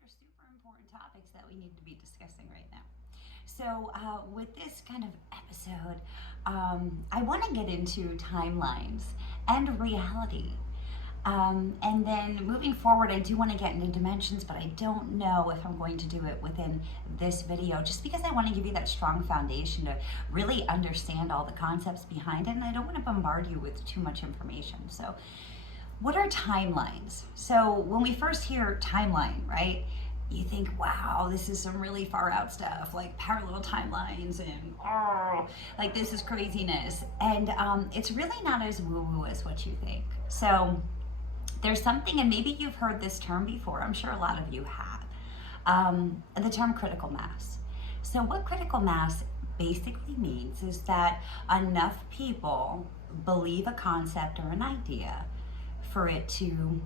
they're super important topics that we need to be discussing right now. So, with this kind of episode, I want to get into timelines and reality. And then moving forward, I do want to get into dimensions, but I don't know if I'm going to do it within this video, just because I want to give you that strong foundation to really understand all the concepts behind it, and I don't want to bombard you with too much information. So, what are timelines? So, when we first hear timeline, right, you think, wow, this is some really far out stuff, like parallel timelines, and oh, like this is craziness. And it's really not as woo woo as what you think. So, there's something, and maybe you've heard this term before, I'm sure a lot of you have, the term critical mass. So, what critical mass basically means is that enough people believe a concept or an idea for it to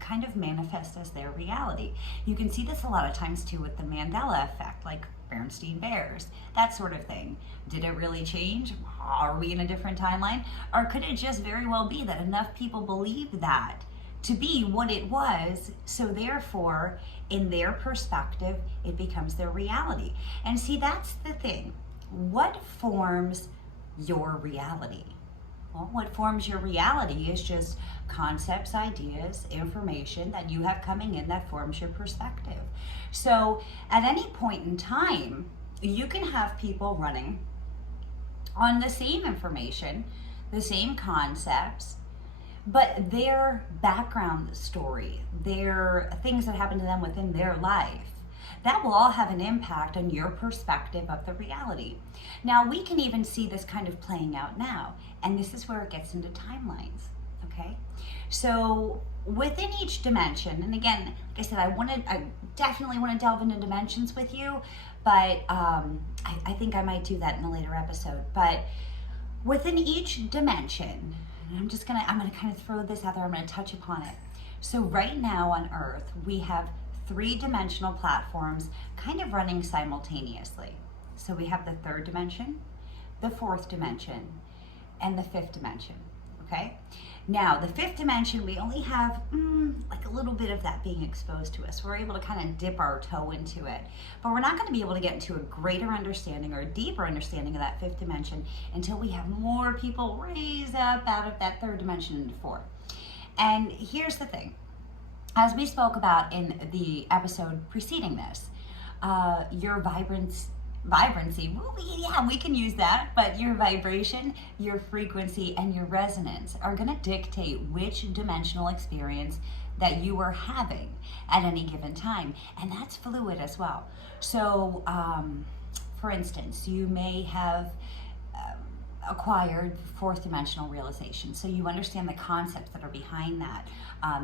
kind of manifest as their reality. You can see this a lot of times too with the Mandela effect, like Bernstein Bears, that sort of thing. Did it really change? Are we in a different timeline? Or could it just very well be that enough people believe that to be what it was, so therefore, in their perspective, it becomes their reality? And see, that's the thing. What forms your reality? Well, what forms your reality is just concepts, ideas, information that you have coming in that forms your perspective. So at any point in time, you can have people running on the same information, the same concepts, but their background story, their things that happen to them within their life, that will all have an impact on your perspective of the reality. Now, we can even see this kind of playing out now, and this is where it gets into timelines, okay? So within each dimension, and again, like I said, I definitely want to delve into dimensions with you, but I think I might do that in a later episode. But within each dimension, and I'm gonna kind of throw this out there, I'm gonna touch upon it. So right now on Earth, we have three-dimensional platforms kind of running simultaneously. So we have the third dimension, the fourth dimension, and the fifth dimension, okay? Now, the fifth dimension, we only have like a little bit of that being exposed to us. We're able to kind of dip our toe into it, but we're not going to be able to get into a greater understanding or a deeper understanding of that fifth dimension until we have more people raise up out of that third dimension into fourth. And here's the thing. As we spoke about in the episode preceding this, your vibrancy, well, yeah, we can use that, but your vibration, your frequency, and your resonance are going to dictate which dimensional experience that you are having at any given time. And that's fluid as well. So, for instance, you may have acquired fourth dimensional realization. So you understand the concepts that are behind that.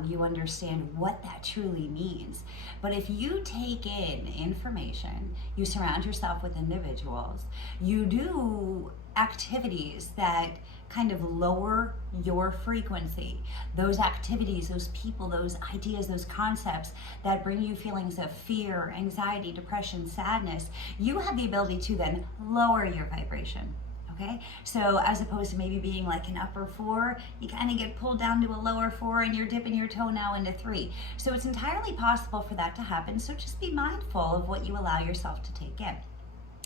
You understand what that truly means. But if you take in information, you surround yourself with individuals, you do activities that kind of lower your frequency, those activities, those people, those ideas, those concepts that bring you feelings of fear, anxiety, depression, sadness, you have the ability to then lower your vibration. Okay, so as opposed to maybe being like an upper 4, you kind of get pulled down to a lower 4 and you're dipping your toe now into 3. So it's entirely possible for that to happen. So just be mindful of what you allow yourself to take in.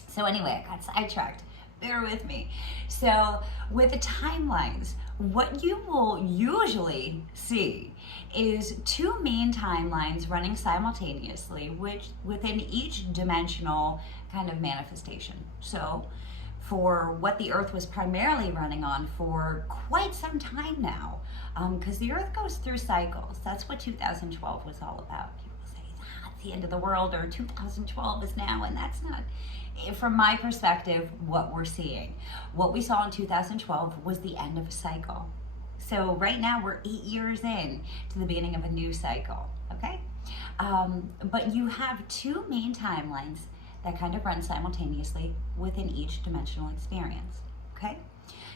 So anyway, I got sidetracked. Bear with me. So with the timelines, what you will usually see is two main timelines running simultaneously, which within each dimensional kind of manifestation. So for what the Earth was primarily running on for quite some time now, because the Earth goes through cycles. That's what 2012 was all about. People say, it's the end of the world, or 2012 is now, and that's not, from my perspective, what we're seeing. What we saw in 2012 was the end of a cycle. So right now we're 8 years in to the beginning of a new cycle, okay? But you have two main timelines that kind of run simultaneously within each dimensional experience, okay?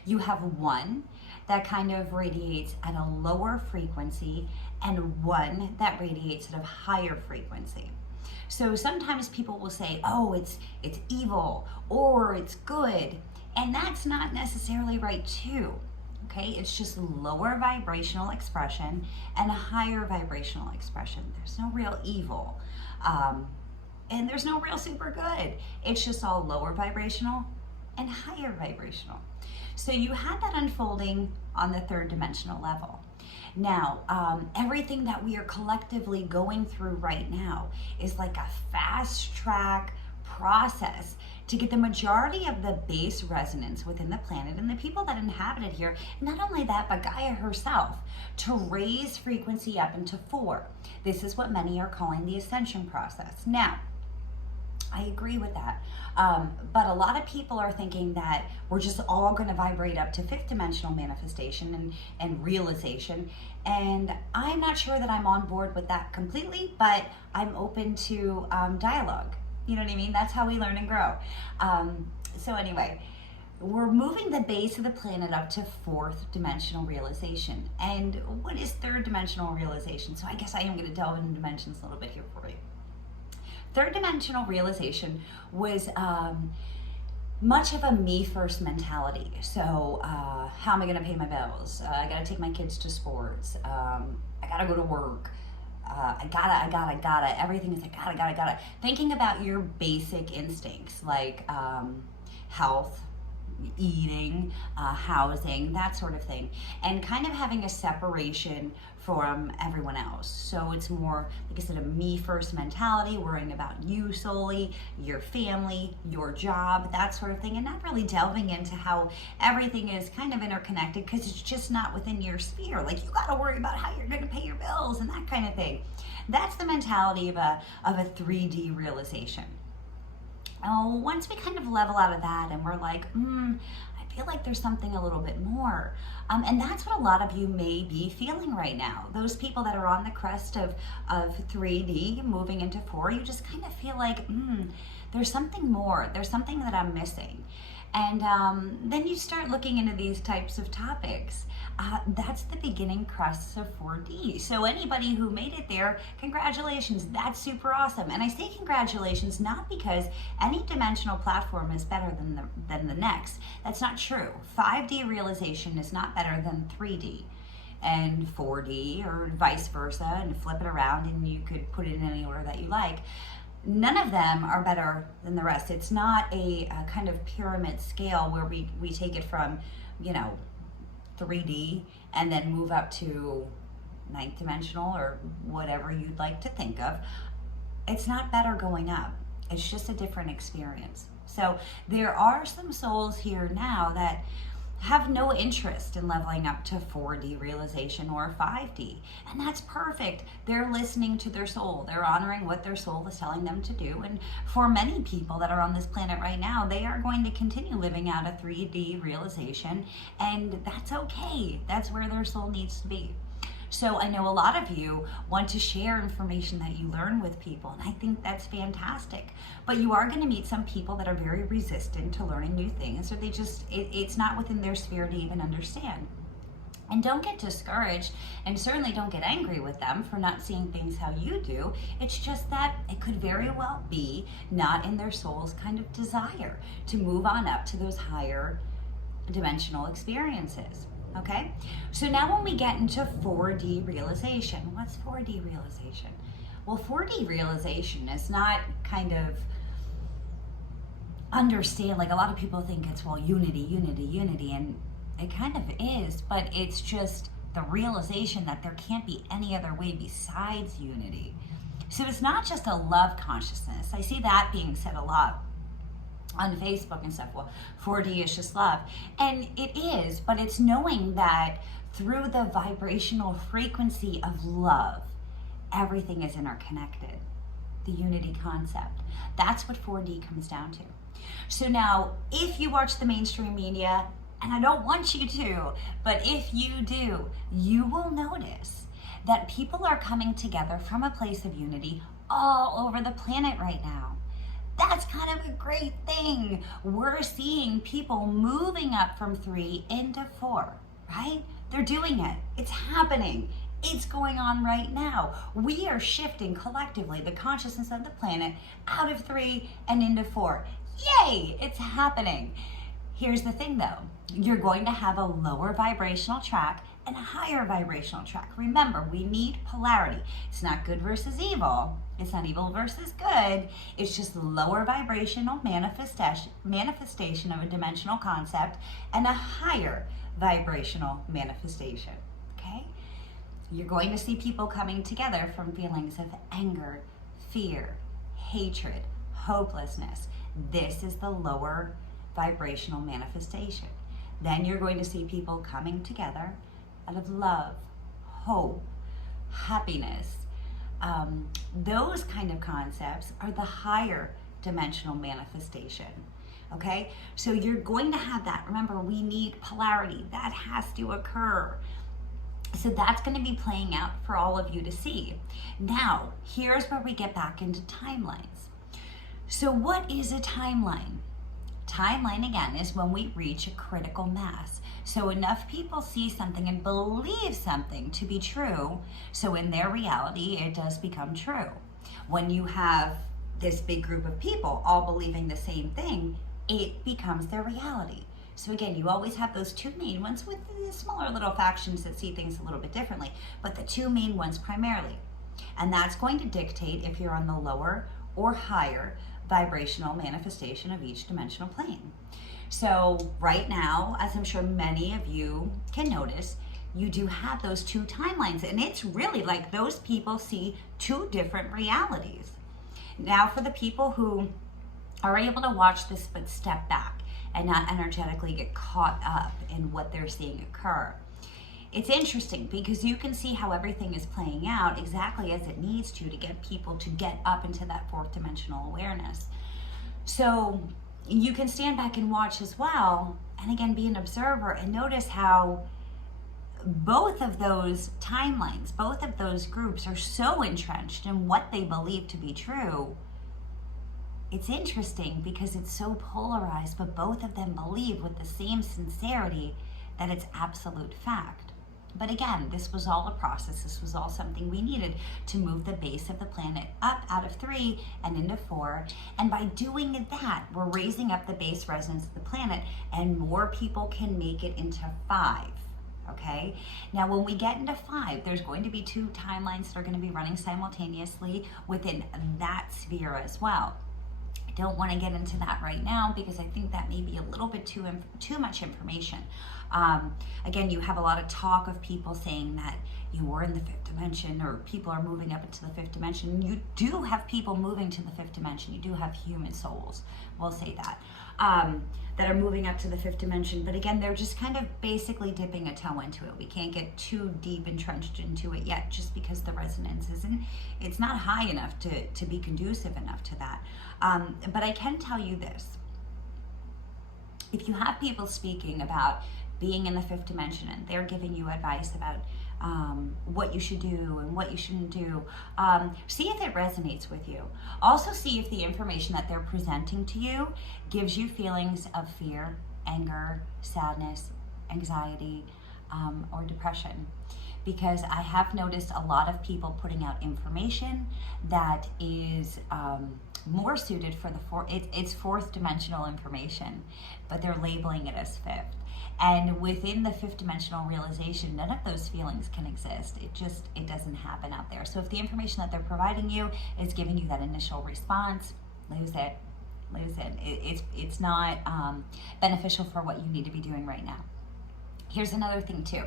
You have one that kind of radiates at a lower frequency and one that radiates at a higher frequency. So sometimes people will say, oh, it's evil or it's good, and that's not necessarily right too. Okay, it's just lower vibrational expression and a higher vibrational expression. There's no real evil. And there's no real super good. It's just all lower vibrational and higher vibrational. So you had that unfolding on the third dimensional level. Now, everything that we are collectively going through right now is like a fast track process to get the majority of the base resonance within the planet and the people that inhabit it here, not only that, but Gaia herself, to raise frequency up into 4. This is what many are calling the ascension process. Now, I agree with that. But a lot of people are thinking that we're just all going to vibrate up to 5th dimensional manifestation and realization. And I'm not sure that I'm on board with that completely, but I'm open to dialogue. You know what I mean? That's how we learn and grow. So anyway, we're moving the base of the planet up to 4th dimensional realization. And what is 3rd dimensional realization? So I guess I am going to delve into dimensions a little bit here for you. 3rd dimensional realization was much of a me first mentality. So how am I going to pay my bills? I got to take my kids to sports. I got to go to work. I gotta. Everything is like gotta. Thinking about your basic instincts like health, eating, housing, that sort of thing, and kind of having a separation from everyone else. So it's more, like I said, a me first mentality, worrying about you solely, your family, your job, that sort of thing, and not really delving into how everything is kind of interconnected because it's just not within your sphere. Like you got to worry about how you're going to pay your bills and that kind of thing. That's the mentality of a 3D realization. Once we kind of level out of that and we're like, I feel like there's something a little bit more. And that's what a lot of you may be feeling right now. Those people that are on the crest of 3D moving into 4, you just kind of feel like, there's something more. There's something that I'm missing. And then you start looking into these types of topics. That's the beginning crusts of 4D. So anybody who made it there, congratulations, that's super awesome. And I say congratulations not because any dimensional platform is better than the next. That's not true. 5D realization is not better than 3D and 4D or vice versa, and flip it around and you could put it in any order that you like. None of them are better than the rest. It's not a kind of pyramid scale where we take it from, 3D and then move up to 9th dimensional or whatever you'd like to think of. It's not better going up. It's just a different experience. So there are some souls here now that have no interest in leveling up to 4D realization or 5D. And that's perfect. They're listening to their soul. They're honoring what their soul is telling them to do. And for many people that are on this planet right now, they are going to continue living out a 3D realization. And that's okay. That's where their soul needs to be. So I know a lot of you want to share information that you learn with people, and I think that's fantastic. But you are going to meet some people that are very resistant to learning new things, or they just, it's not within their sphere to even understand. And don't get discouraged, and certainly don't get angry with them for not seeing things how you do. It's just that it could very well be not in their soul's kind of desire to move on up to those higher dimensional experiences. Okay, so now when we get into 4D realization, what's 4D realization? Well, 4D realization is not kind of understand, like a lot of people think it's, well, unity, and it kind of is, but it's just the realization that there can't be any other way besides unity. So it's not just a love consciousness. I see that being said a lot on Facebook and stuff. Well, 4D is just love. And it is, but it's knowing that through the vibrational frequency of love, everything is interconnected. The unity concept. That's what 4D comes down to. So now, if you watch the mainstream media, and I don't want you to, but if you do, you will notice that people are coming together from a place of unity all over the planet right now. That's kind of a great thing. We're seeing people moving up from 3 into 4, right? They're doing it. It's happening. It's going on right now. We are shifting collectively the consciousness of the planet out of 3 and into 4. Yay! It's happening. Here's the thing though. You're going to have a lower vibrational track and a higher vibrational track. Remember, we need polarity. It's not good versus evil. It's not evil versus good. It's just lower vibrational manifestation of a dimensional concept and a higher vibrational manifestation. Okay? You're going to see people coming together from feelings of anger, fear, hatred, hopelessness. This is the lower vibrational manifestation. Then you're going to see people coming together out of love, hope, happiness. Those kind of concepts are the higher dimensional manifestation. Okay, so you're going to have that. Remember, we need polarity. That has to occur. So that's going to be playing out for all of you to see. Now, here's where we get back into timelines. So what is a timeline? Timeline, again, is when we reach a critical mass. So enough people see something and believe something to be true, so in their reality, it does become true. When you have this big group of people all believing the same thing, it becomes their reality. So again, you always have those two main ones with the smaller little factions that see things a little bit differently, but the two main ones primarily. And that's going to dictate if you're on the lower or higher vibrational manifestation of each dimensional plane. So right now, as I'm sure many of you can notice, you do have those two timelines, and it's really like those people see two different realities. Now, for the people who are able to watch this but step back and not energetically get caught up in what they're seeing occur, it's interesting because you can see how everything is playing out exactly as it needs to get people to get up into that fourth dimensional awareness. So you can stand back and watch as well, and again, be an observer and notice how both of those timelines, both of those groups are so entrenched in what they believe to be true. It's interesting because it's so polarized, but both of them believe with the same sincerity that it's absolute fact. But again, this was all a process. This was all something we needed to move the base of the planet up out of 3 and into 4. And by doing that, we're raising up the base resonance of the planet, and more people can make it into 5. Okay? Now, when we get into 5, there's going to be 2 timelines that are going to be running simultaneously within that sphere as well. I don't want to get into that right now because I think that may be a little bit too much information. Again, you have a lot of talk of people saying that you are in the 5th dimension, or people are moving up into the 5th dimension. You do have people moving to the 5th dimension. You do have human souls, we'll say that, that are moving up to the 5th dimension. But again, they're just kind of basically dipping a toe into it. We can't get too deep entrenched into it yet, just because the resonance isn't, it's not high enough to be conducive enough to that. But I can tell you this. If you have people speaking about being in the 5th dimension and they're giving you advice about what you should do and what you shouldn't do, see if it resonates with you. Also see if the information that they're presenting to you gives you feelings of fear, anger, sadness, anxiety, or depression. Because I have noticed a lot of people putting out information that is more suited for the it's 4th dimensional information, but they're labeling it as 5th. And within the 5th dimensional realization, none of those feelings can exist. It doesn't happen out there. So if the information that they're providing you is giving you that initial response, lose it. It's not beneficial for what you need to be doing right now. Here's another thing too.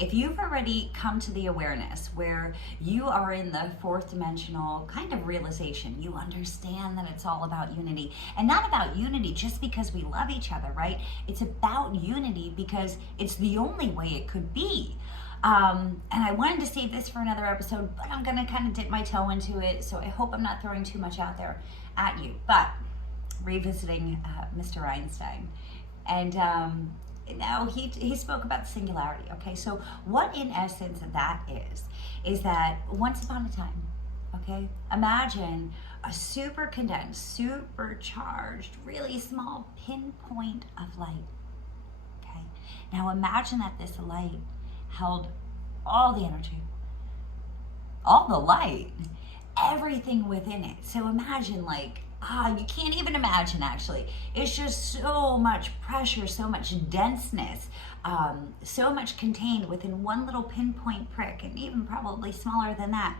If you've already come to the awareness where you are in the 4th dimensional kind of realization, you understand that it's all about unity, and not about unity just because we love each other, right? It's about unity because it's the only way it could be. And I wanted to save this for another episode, but I'm gonna kind of dip my toe into it, so I hope I'm not throwing too much out there at you. But revisiting Mr. Einstein, and now he spoke about the singularity. Okay, so what in essence that is that once upon a time, okay, imagine a super condensed, supercharged, really small pinpoint of light. Okay, now imagine that this light held all the energy, all the light, everything within it. So imagine you can't even imagine actually. It's just so much pressure, so much denseness so much contained within one little pinpoint prick, and even probably smaller than that,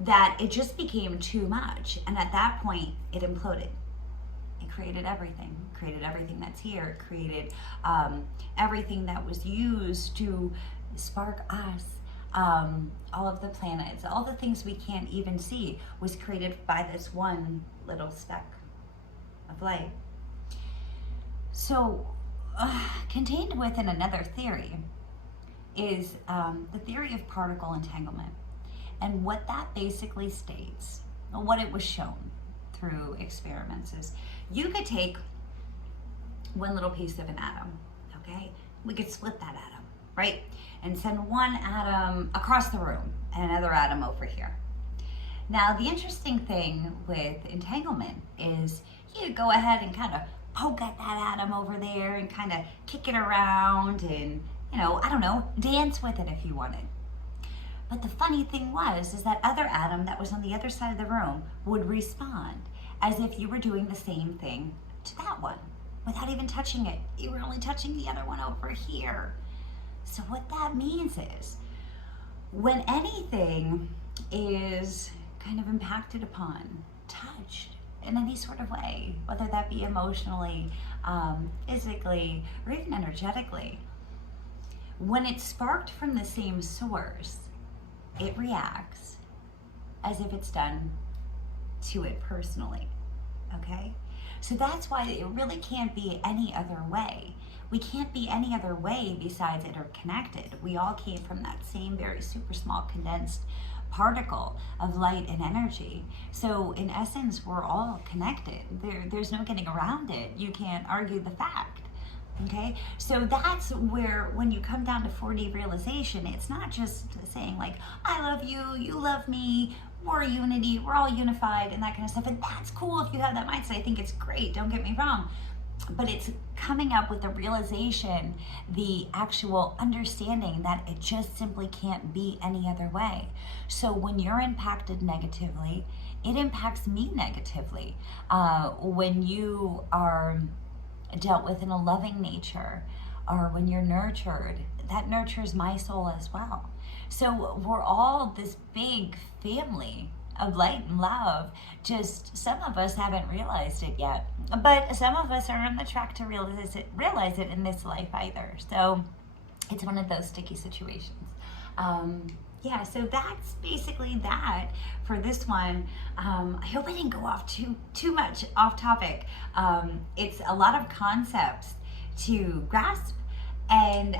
that it just became too much. And at that point, it imploded. It created everything that's here. It created everything that was used to spark us. All of the planets, all the things we can't even see, was created by this one little speck of light. So, contained within another theory is the theory of particle entanglement. And what that basically states, what it was shown through experiments, is you could take one little piece of an atom, okay? We could split that atom, right? And send one atom across the room and another atom over here. Now, the interesting thing with entanglement is you go ahead and kind of poke at that atom over there and kind of kick it around and, I don't know, dance with it if you wanted. But the funny thing is that other atom that was on the other side of the room would respond as if you were doing the same thing to that one without even touching it. You were only touching the other one over here. So what that means is when anything is kind of impacted upon, touched in any sort of way, whether that be emotionally, physically, or even energetically, when it's sparked from the same source, it reacts as if it's done to it personally, okay? So that's why it really can't be any other way. We can't be any other way besides interconnected. We all came from that same very super small condensed particle of light and energy. So in essence, we're all connected. There's no getting around it. You can't argue the fact. Okay, so that's where, when you come down to 4D realization, it's not just saying like, I love you, you love me, we're unity, we're all unified, and that kind of stuff. And that's cool if you have that mindset. I think it's great, don't get me wrong. But it's coming up with the realization, the actual understanding that it just simply can't be any other way. So when you're impacted negatively, it impacts me negatively. When you are dealt with in a loving nature, or when you're nurtured, that nurtures my soul as well. So we're all this big family of light and love. Just some of us haven't realized it yet, but some of us are on the track to realize it in this life either. So it's one of those sticky situations. Yeah, so that's basically that for this one. I hope I didn't go off too much off topic. It's a lot of concepts to grasp, and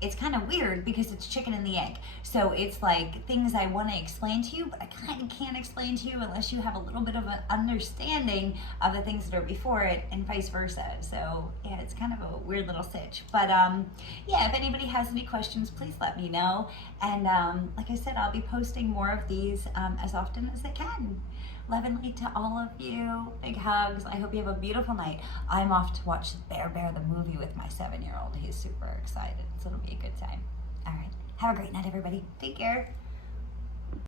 it's kind of weird because it's chicken and the egg. So it's like things I want to explain to you, but I kind of can't explain to you unless you have a little bit of an understanding of the things that are before it, and vice versa. So yeah, it's kind of a weird little sitch. But yeah, if anybody has any questions, please let me know. And like I said, I'll be posting more of these as often as I can. Love and light to all of you. Big hugs. I hope you have a beautiful night. I'm off to watch Bear the movie with my 7-year-old. He's super excited, so it'll be a good time. All right. Have a great night, everybody. Take care.